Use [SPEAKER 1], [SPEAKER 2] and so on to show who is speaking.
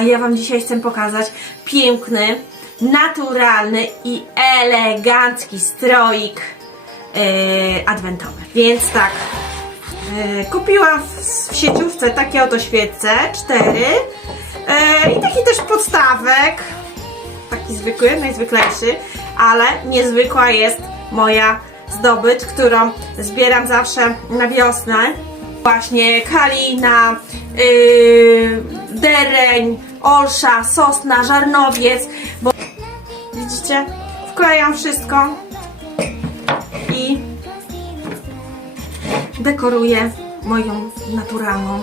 [SPEAKER 1] a ja Wam dzisiaj chcę pokazać piękny, naturalny i elegancki stroik yy, adwentowy. Więc tak, yy, kupiłam w, w sieciówce takie oto świece, cztery yy, i taki też podstawek, taki zwykły, najzwyklejszy, ale niezwykła jest moja zdobycz, którą zbieram zawsze na wiosnę. Właśnie kalina, yy, dereń, olsza, sosna, żarnowiec, bo widzicie, wklejam wszystko i dekoruję moją naturalną